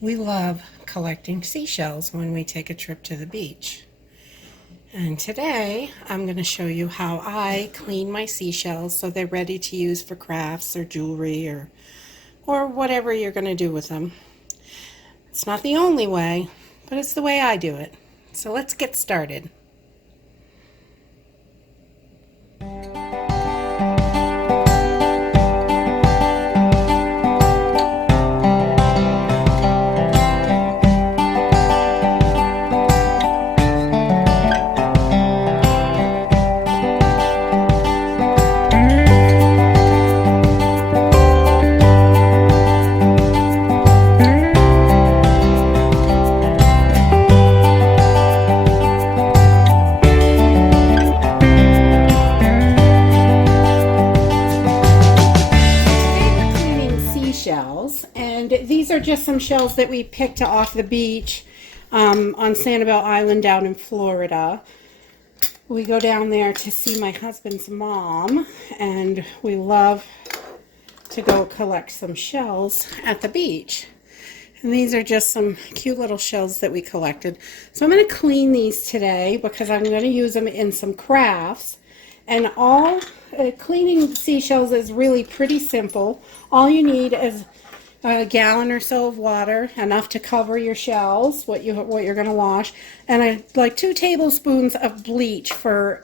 We love collecting seashells when we take a trip to the beach. And today I'm going to show you how I clean my seashells so they're ready to use for crafts or jewelry or whatever you're going to do with them. It's not the only way, but it's the way I do it. So let's get started. Shells, and these are just some shells that we picked off the beach on Sanibel Island down in Florida. We go down there to see my husband's mom, and we love to go collect some shells at the beach. And these are just some cute little shells that we collected. So I'm going to clean these today because I'm going to use them in some crafts. And cleaning seashells is really pretty simple. All you need is a gallon or so of water, enough to cover your shells, what you're going to wash, and like 2 tablespoons of bleach for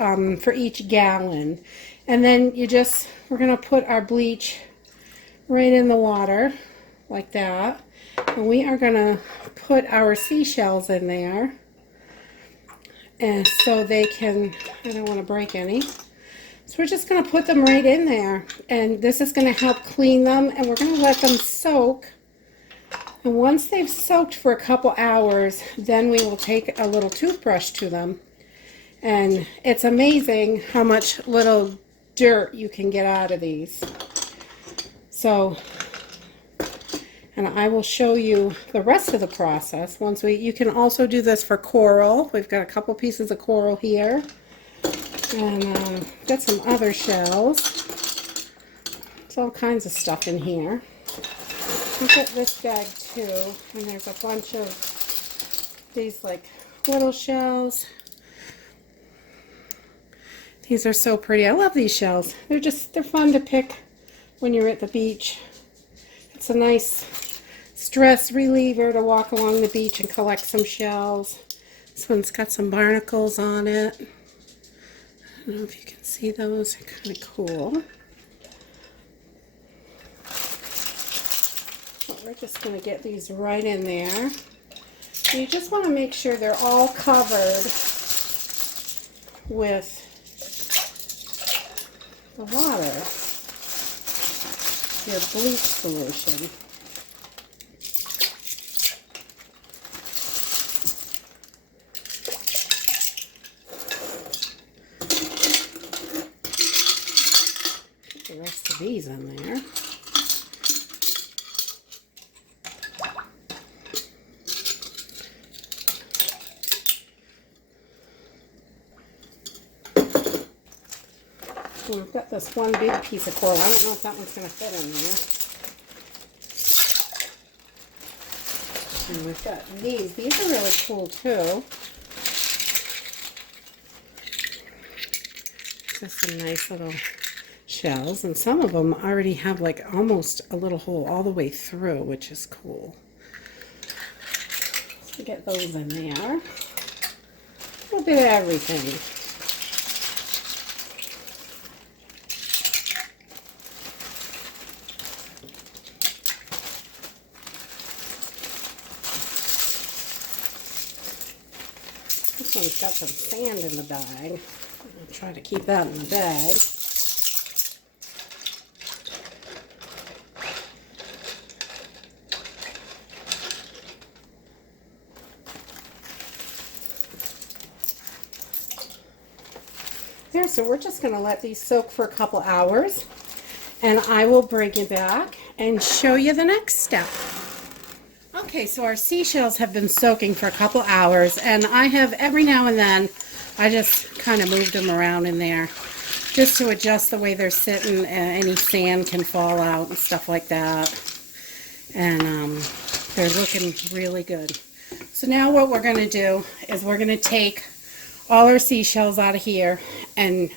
each gallon. And then we're going to put our bleach right in the water like that. And we are going to put our seashells in there, and so they can, I don't want to break any. So we're just going to put them right in there, and this is going to help clean them, and we're going to let them soak. And once they've soaked for a couple hours, then we will take a little toothbrush to them. And it's amazing how much little dirt you can get out of these. So, and I will show you the rest of the process you can also do this for coral. We've got a couple pieces of coral here. And got some other shells. There's all kinds of stuff in here. Look at this bag too, and there's a bunch of these like little shells. These are so pretty. I love these shells. They're fun to pick when you're at the beach. It's a nice stress reliever to walk along the beach and collect some shells. This one's got some barnacles on it. I don't know if you can see those. They're kind of cool. But we're just going to get these right in there. And you just want to make sure they're all covered with the water, your bleach solution. The rest of these in there. And we've got this one big piece of coral. I don't know if that one's going to fit in there. And we've got these. These are really cool too. Just some nice little shells, and some of them already have like almost a little hole all the way through, which is cool. So get those in there. A little bit of everything. This one's got some sand in the bag. I'll try to keep that in the bag. There, so we're just going to let these soak for a couple hours, and I will bring you back and show you the next step. Okay, so our seashells have been soaking for a couple hours, and I have every now and then, I just kind of moved them around in there just to adjust the way they're sitting. Any sand can fall out and stuff like that. And They're looking really good. So now what we're going to do is we're going to take all our seashells out of here and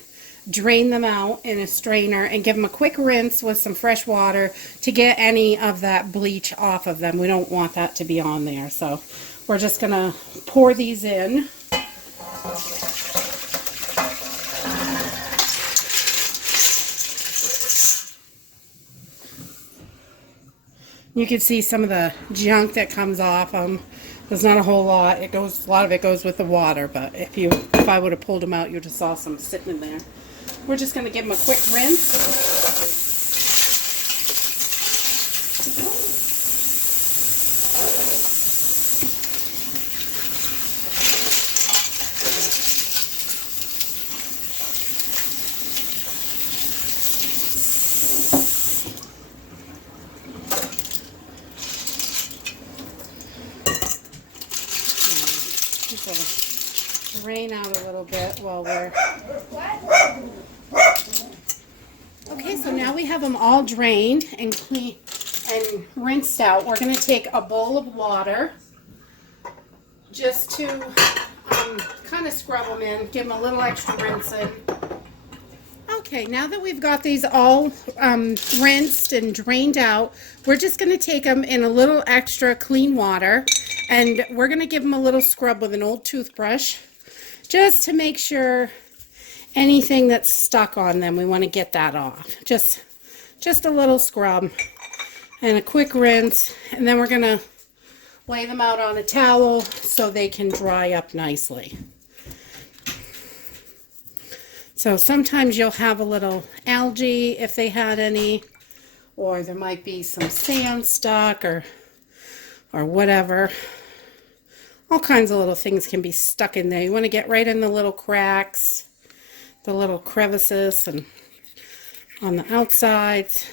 drain them out in a strainer and give them a quick rinse with some fresh water to get any of that bleach off of them. We don't want that to be on there. So we're just going to pour these in. You can see some of the junk that comes off them. There's not a whole lot. A lot of it goes with the water, but if I would have pulled them out, you just saw some sitting in there. We're just going to give them a quick rinse. Drain out a little bit while we're... Okay, so now we have them all drained and clean and rinsed out. We're going to take a bowl of water just to kind of scrub them in, give them a little extra rinsing. Okay, now that we've got these all rinsed and drained out, we're just going to take them in a little extra clean water, and we're going to give them a little scrub with an old toothbrush just to make sure anything that's stuck on them, we want to get that off. Just a little scrub and a quick rinse, and then we're going to lay them out on a towel so they can dry up nicely. So sometimes you'll have a little algae if they had any, or there might be some sand stuck or whatever. All kinds of little things can be stuck in there. You want to get right in the little cracks, the little crevices, and on the outsides.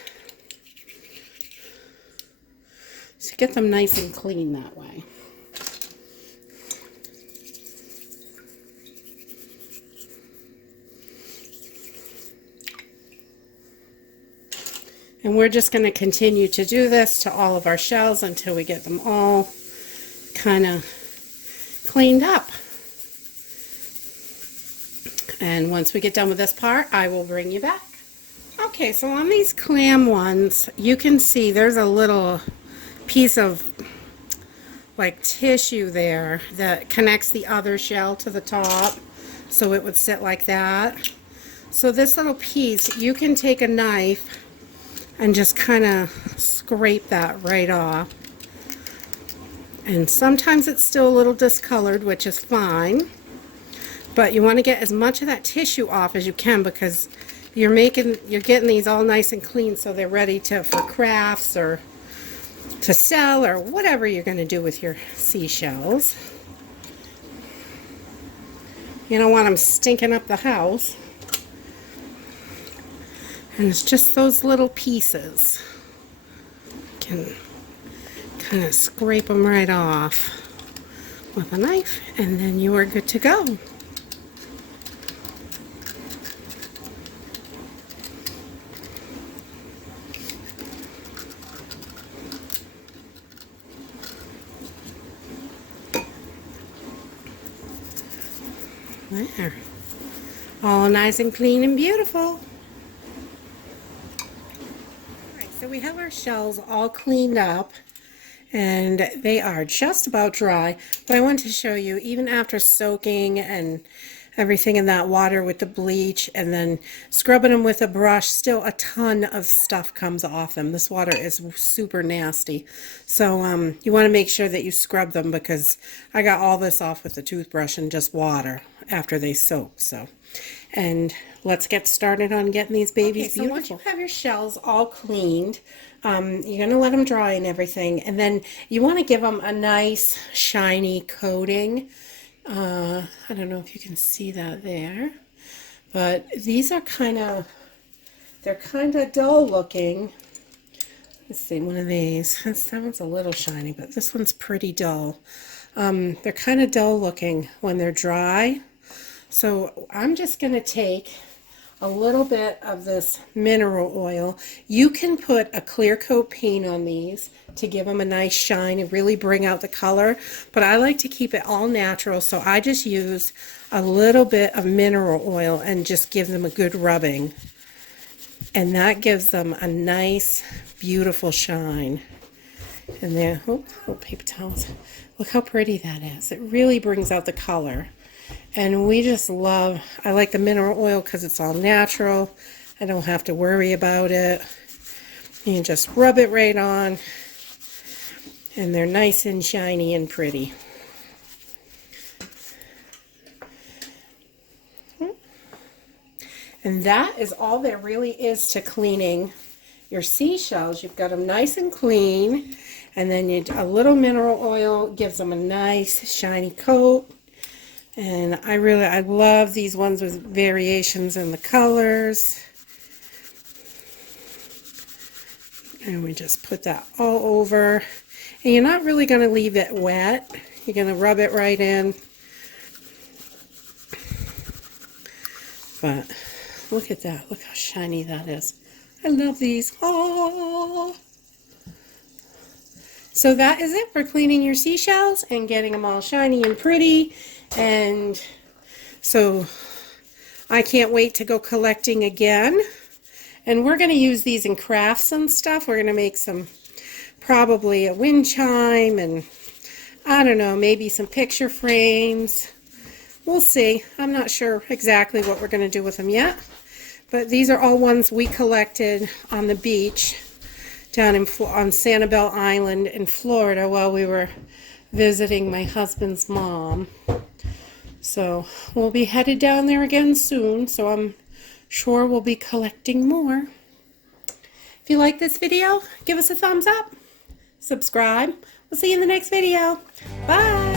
So get them nice and clean that way. And we're just going to continue to do this to all of our shells until we get them all kind of cleaned up. And once we get done with this part, I will bring you back. Okay, so on these clam ones, you can see there's a little piece of like tissue there that connects the other shell to the top, so it would sit like that. So this little piece, you can take a knife and just kind of scrape that right off. And sometimes it's still a little discolored, which is fine, but you want to get as much of that tissue off as you can, because you're getting these all nice and clean so they're ready for crafts or to sell or whatever you're going to do with your seashells. You don't want them stinking up the house. And it's just those little pieces. You can kind of scrape them right off with a knife, and then you are good to go. There. All nice and clean and beautiful. Alright, so we have our shells all cleaned up, and they are just about dry, but I wanted to show you, even after soaking and everything in that water with the bleach and then scrubbing them with a brush, still a ton of stuff comes off them. This water is super nasty, so you want to make sure that you scrub them, because I got all this off with the toothbrush and just water after they soak. So, and let's get started on getting these babies beautiful. So once you have your shells all cleaned, you're going to let them dry and everything, and then you want to give them a nice shiny coating. I don't know if you can see that there, but these are they're kind of dull looking. Let's see, one of these, that one's a little shiny, but this one's pretty dull. They're kind of dull looking when they're dry. So I'm just going to take a little bit of this mineral oil. You can put a clear coat paint on these to give them a nice shine and really bring out the color, but I like to keep it all natural, so I just use a little bit of mineral oil and just give them a good rubbing, and that gives them a nice beautiful shine. And there, oh, paper towels, look how pretty that is. It really brings out the color. And we just love, I like the mineral oil because it's all natural. I don't have to worry about it. You can just rub it right on, and they're nice and shiny and pretty. And that is all there really is to cleaning your seashells. You've got them nice and clean, and then a little mineral oil gives them a nice shiny coat. And I love these ones with variations in the colors. And we just put that all over. And you're not really going to leave it wet. You're going to rub it right in. But look at that. Look how shiny that is. I love these. Oh. So that is it for cleaning your seashells and getting them all shiny and pretty. And so I can't wait to go collecting again. And we're going to use these in crafts and stuff. We're going to make some, probably a wind chime, and I don't know, maybe some picture frames. We'll see. I'm not sure exactly what we're going to do with them yet. But these are all ones we collected on the beach down on Sanibel Island in Florida while we were visiting my husband's mom. So we'll be headed down there again soon, so I'm sure we'll be collecting more. If you like this video, give us a thumbs up, subscribe. We'll see you in the next video. Bye!